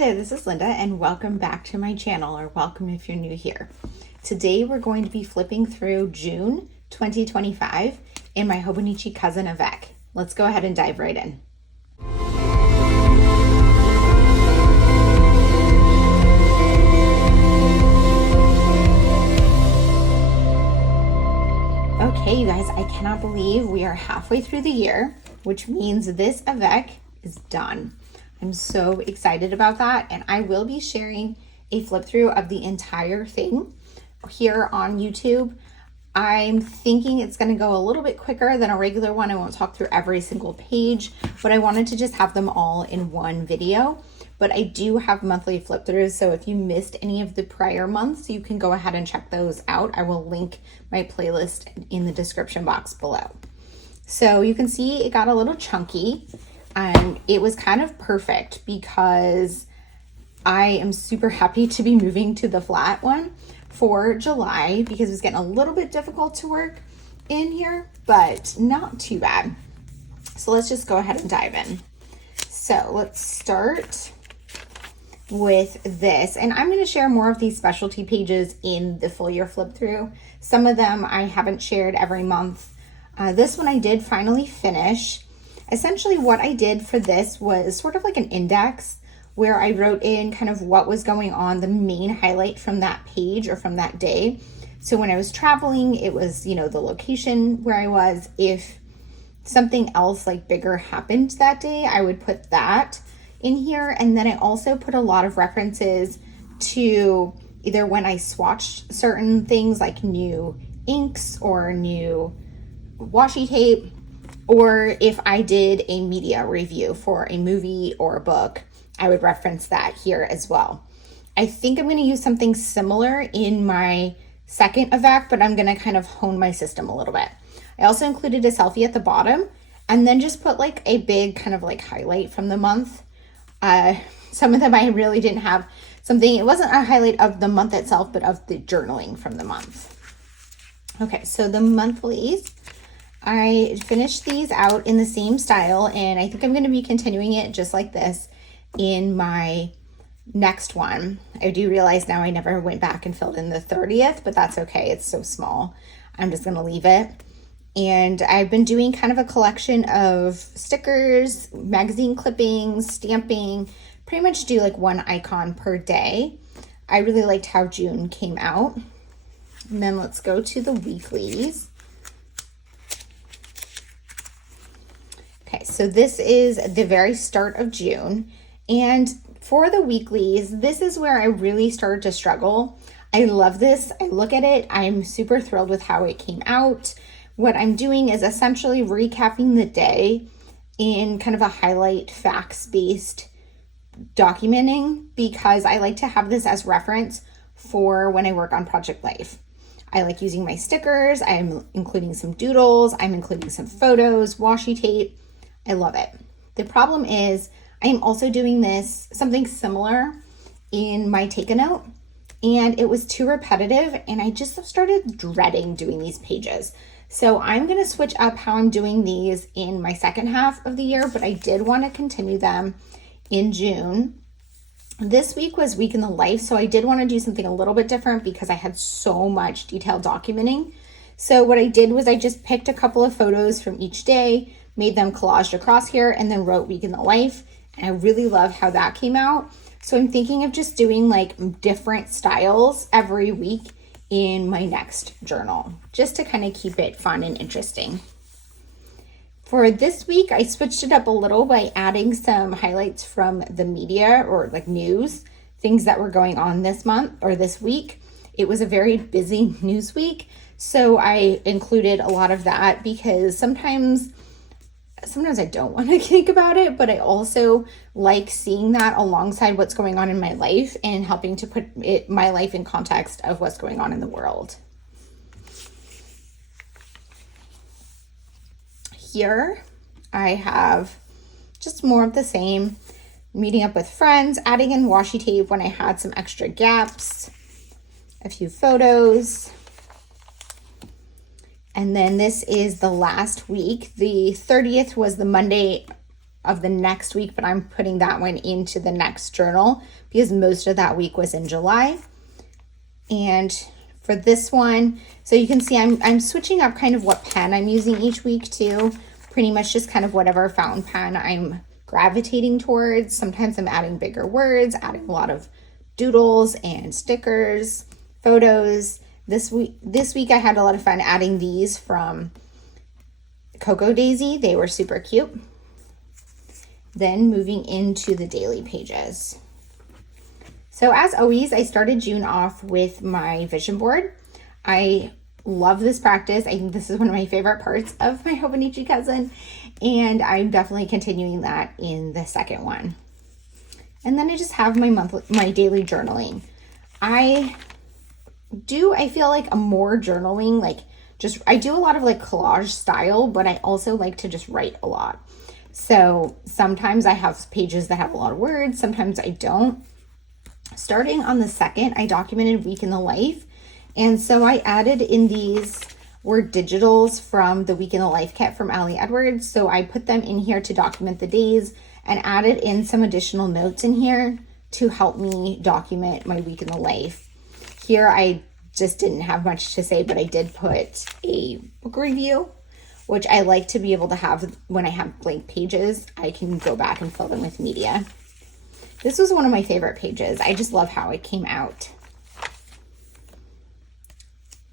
Hi there, this is Linda and welcome back to my channel, or welcome if you're new here. Today we're going to be flipping through June 2025 in my Hobonichi Cousin Avec. Let's go ahead and dive right in. Okay, you guys, I cannot believe we are halfway through the year, which means this Avec is done. I'm so excited about that, and I will be sharing a flip through of the entire thing here on YouTube. I'm thinking it's going to go a little bit quicker than a regular one. I won't talk through every single page, but I wanted to just have them all in one video. But I do have monthly flip throughs, so if you missed any of the prior months, you can go ahead and check those out. I will link my playlist in the description box below. So you can see it got a little chunky. And it was kind of perfect because I am super happy to be moving to the flat one for July because it's getting a little bit difficult to work in here, but not too bad. So let's just go ahead and dive in. So let's start with this, and I'm going to share more of these specialty pages in the full year flip through. Some of them I haven't shared every month. This one I did finally finish. Essentially what I did for this was sort of like an index where I wrote in kind of what was going on, the main highlight from that page or from that day. So when I was traveling, it was, the location where I was. If something else like bigger happened that day, I would put that in here. And then I also put a lot of references to either when I swatched certain things like new inks or new washi tape, or if I did a media review for a movie or a book, I would reference that here as well. I think I'm going to use something similar in my second Avec, but I'm going to kind of hone my system a little bit. I also included a selfie at the bottom and then just put like a big kind of like highlight from the month. Some of them I really didn't have something. It wasn't a highlight of the month itself, but of the journaling from the month. Okay, so the monthlies. I finished these out in the same style, and I think I'm going to be continuing it just like this in my next one. I do realize now I never went back and filled in the 30th, but that's okay. It's so small. I'm just going to leave it. And I've been doing kind of a collection of stickers, magazine clippings, stamping, pretty much do like one icon per day. I really liked how June came out. And then let's go to the weeklies. Okay, so this is the very start of June, and for the weeklies, this is where I really started to struggle. I love this. I look at it. I'm super thrilled with how it came out. What I'm doing is essentially recapping the day in kind of a highlight facts-based documenting because I like to have this as reference for when I work on Project Life. I like using my stickers. I'm including some doodles. I'm including some photos, washi tape. I love it. The problem is I'm also doing this, something similar in my take a note, and it was too repetitive and I just started dreading doing these pages. So I'm going to switch up how I'm doing these in my second half of the year, but I did want to continue them in June. This week was Week in the Life, so I did want to do something a little bit different because I had so much detailed documenting. So what I did was I just picked a couple of photos from each day, made them collaged across here, and then wrote Week in the Life. And I really love how that came out. So I'm thinking of just doing like different styles every week in my next journal, just to kind of keep it fun and interesting. For this week, I switched it up a little by adding some highlights from the media or like news, things that were going on this month or this week. It was a very busy news week, so I included a lot of that because sometimes I don't want to think about it, but I also like seeing that alongside what's going on in my life and helping to put my life in context of what's going on in the world. Here I have just more of the same, meeting up with friends, adding in washi tape when I had some extra gaps, a few photos. And then this is the last week. The 30th was the Monday of the next week, but I'm putting that one into the next journal because most of that week was in July. And for this one, so you can see I'm switching up kind of what pen I'm using each week too. Pretty much just kind of whatever fountain pen I'm gravitating towards. Sometimes I'm adding bigger words, adding a lot of doodles and stickers, photos. This week I had a lot of fun adding these from Cocoa Daisy. They were super cute. Then moving into the daily pages. So as always, I started June off with my vision board. I love this practice. I think this is one of my favorite parts of my Hobonichi Cousin, and I'm definitely continuing that in the second one. And then I just have my daily journaling. I feel like I'm more journaling, like I do a lot of like collage style, but I also like to just write a lot. So sometimes I have pages that have a lot of words, sometimes I don't. Starting on the 2nd, I documented week in the life. And so I added in these were digitals from the Week in the Life kit from Ali Edwards. So I put them in here to document the days and added in some additional notes in here to help me document my week in the life. Here I just didn't have much to say, but I did put a book review, which I like to be able to have when I have blank pages. I can go back and fill them with media. This was one of my favorite pages. I just love how it came out.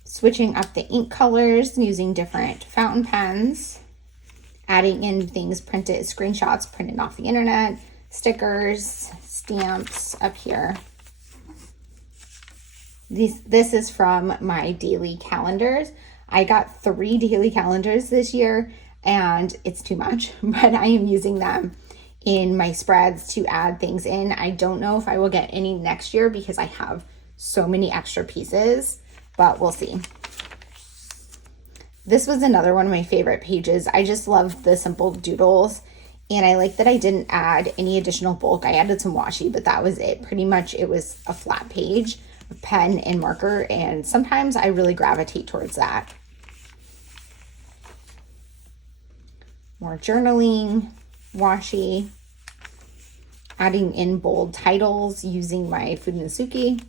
Switching up the ink colors using different fountain pens, adding in things printed, screenshots printed off the internet, stickers, stamps up here. This is from my daily calendars. I got 3 daily calendars this year, and it's too much, but I am using them in my spreads to add things in. I don't know if I will get any next year because I have so many extra pieces, but we'll see. This was another one of my favorite pages. I just love the simple doodles, and I like that I didn't add any additional bulk. I added some washi, but that was it. Pretty much it was a flat page, a pen and marker, and sometimes I really gravitate towards that. More journaling, washi, adding in bold titles using my Fudenosuke,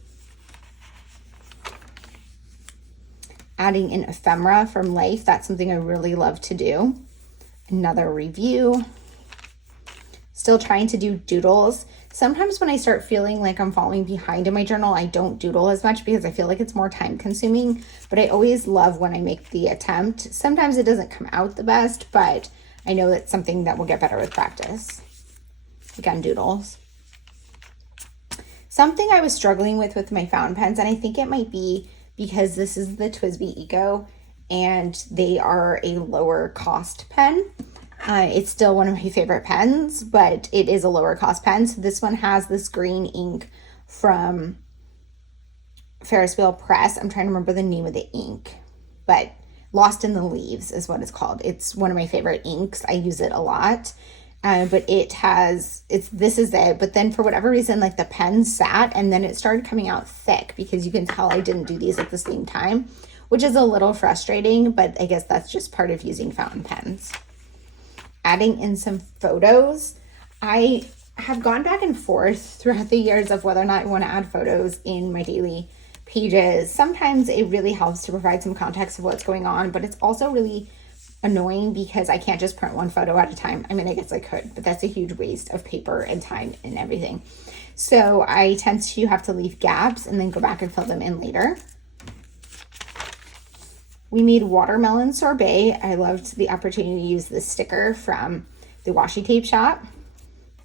adding in ephemera from life. That's something I really love to do. Another review. Still trying to do doodles. Sometimes when I start feeling like I'm falling behind in my journal, I don't doodle as much because I feel like it's more time consuming, but I always love when I make the attempt. Sometimes it doesn't come out the best, but I know that's something that will get better with practice. Again, doodles. Something I was struggling with my fountain pens, and I think it might be because this is the TWSBI Eco and they are a lower cost pen. It's still one of my favorite pens, but it is a lower cost pen. So this one has this green ink from Ferris Wheel Press. I'm trying to remember the name of the ink, but Lost in the Leaves is what it's called. It's one of my favorite inks. I use it a lot. But this is it. But then for whatever reason, like the pen sat and then it started coming out thick because you can tell I didn't do these at the same time, which is a little frustrating, but I guess that's just part of using fountain pens. Adding in some photos. I have gone back and forth throughout the years of whether or not I want to add photos in my daily pages. Sometimes it really helps to provide some context of what's going on, but it's also really annoying because I can't just print one photo at a time. I mean, I guess I could, but that's a huge waste of paper and time and everything. So I tend to have to leave gaps and then go back and fill them in later. We made watermelon sorbet. I loved the opportunity to use this sticker from the washi tape shop.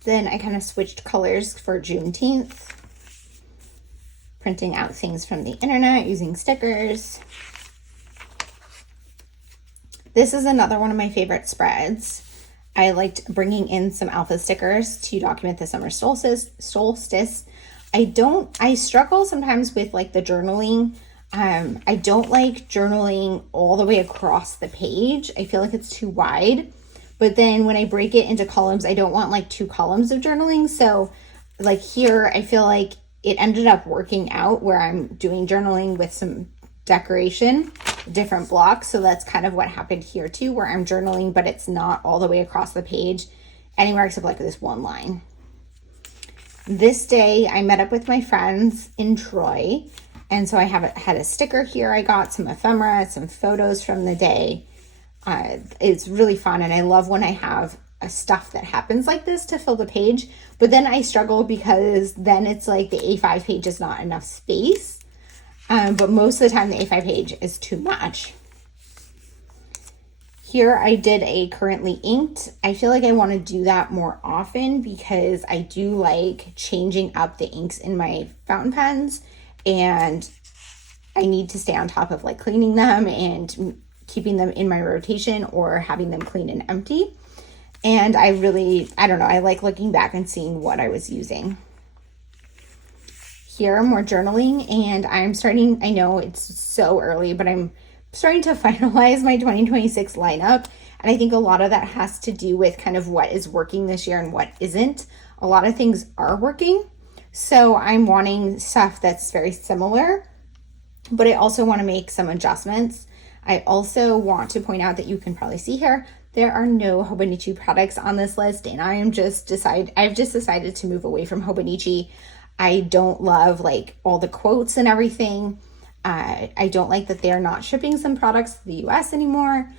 Then I kind of switched colors for Juneteenth, printing out things from the internet using stickers. This is another one of my favorite spreads. I liked bringing in some alpha stickers to document the summer solstice. I struggle sometimes with like the journaling. I don't like journaling all the way across the page. I feel like it's too wide. But then when I break it into columns, I don't want like 2 columns of journaling. So like here, I feel like it ended up working out where I'm doing journaling with some decoration, different blocks. So that's kind of what happened here too, where I'm journaling, but it's not all the way across the page. anywhere except like this one line. This day I met up with my friends in Troy, and so I had a sticker here. I got some ephemera, some photos from the day. It's really fun, and I love when I have stuff that happens like this to fill the page, but then I struggle because then it's like the A5 page is not enough space, but most of the time the A5 page is too much. Here I did a currently inked. I feel like I want to do that more often because I do like changing up the inks in my fountain pens, and I need to stay on top of like cleaning them and keeping them in my rotation or having them clean and empty. And I don't know, I like looking back and seeing what I was using. Here, more journaling, and I know it's so early, but I'm starting to finalize my 2026 lineup. And I think a lot of that has to do with kind of what is working this year and what isn't. A lot of things are working. So I'm wanting stuff that's very similar, but I also want to make some adjustments. I also want to point out that you can probably see here, there are no Hobonichi products on this list, and I've just decided to move away from Hobonichi. I don't love like all the quotes and everything. I don't like that they're not shipping some products to the US anymore.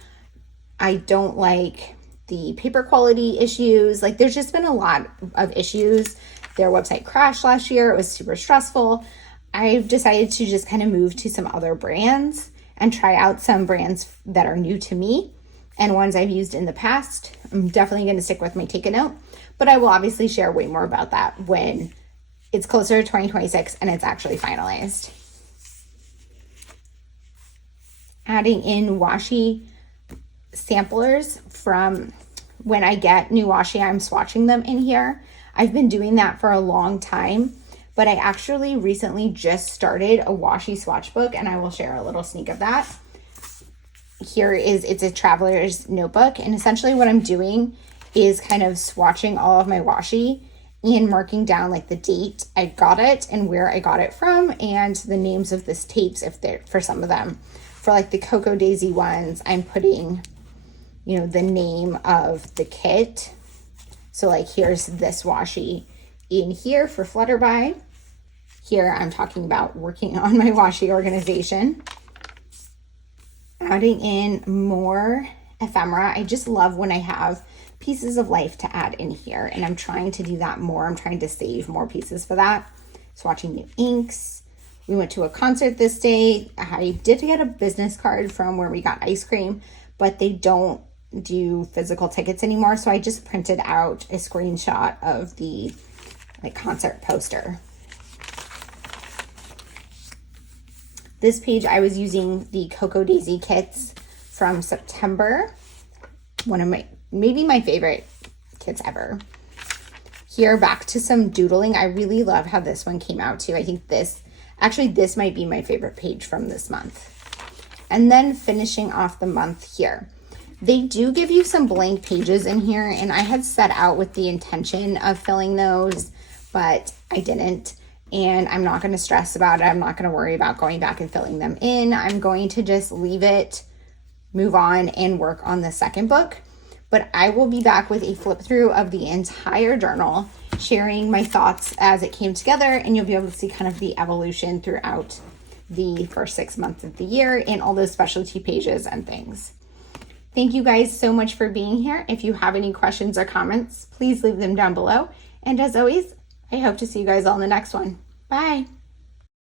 I don't like the paper quality issues. Like there's just been a lot of issues. Their website crashed last year. It was super stressful. I've decided to just kind of move to some other brands and try out some brands that are new to me and ones I've used in the past. I'm definitely going to stick with my take a note, but I will obviously share way more about that when it's closer to 2026 and it's actually finalized. Adding in washi samplers from when I get new washi, I'm swatching them in here. I've been doing that for a long time, but I actually recently just started a washi swatch book, and I will share a little sneak of that. It's a traveler's notebook, and essentially what I'm doing is kind of swatching all of my washi and marking down like the date I got it and where I got it from and the names of the tapes if they're for some of them. For like the Cocoa Daisy ones, I'm putting, the name of the kit. So like here's this washi in here for Flutterby. Here I'm talking about working on my washi organization. Adding in more ephemera. I just love when I have pieces of life to add in here, and I'm trying to do that more. I'm trying to save more pieces for that. Swatching new inks. We went to a concert this day. I did get a business card from where we got ice cream, but they don't do physical tickets anymore. So I just printed out a screenshot of the concert poster. This page, I was using the Cocoa Daisy kits from September. Maybe my favorite kits ever. Here, back to some doodling. I really love how this one came out too. I think this might be my favorite page from this month. And then finishing off the month here. They do give you some blank pages in here, and I had set out with the intention of filling those, but I didn't. And I'm not going to stress about it. I'm not going to worry about going back and filling them in. I'm going to just leave it, move on, and work on the second book. But I will be back with a flip through of the entire journal, sharing my thoughts as it came together, and you'll be able to see kind of the evolution throughout the first 6 months of the year and all those specialty pages and things. Thank you guys so much for being here. If you have any questions or comments, please leave them down below. And as always, I hope to see you guys all in the next one. Bye.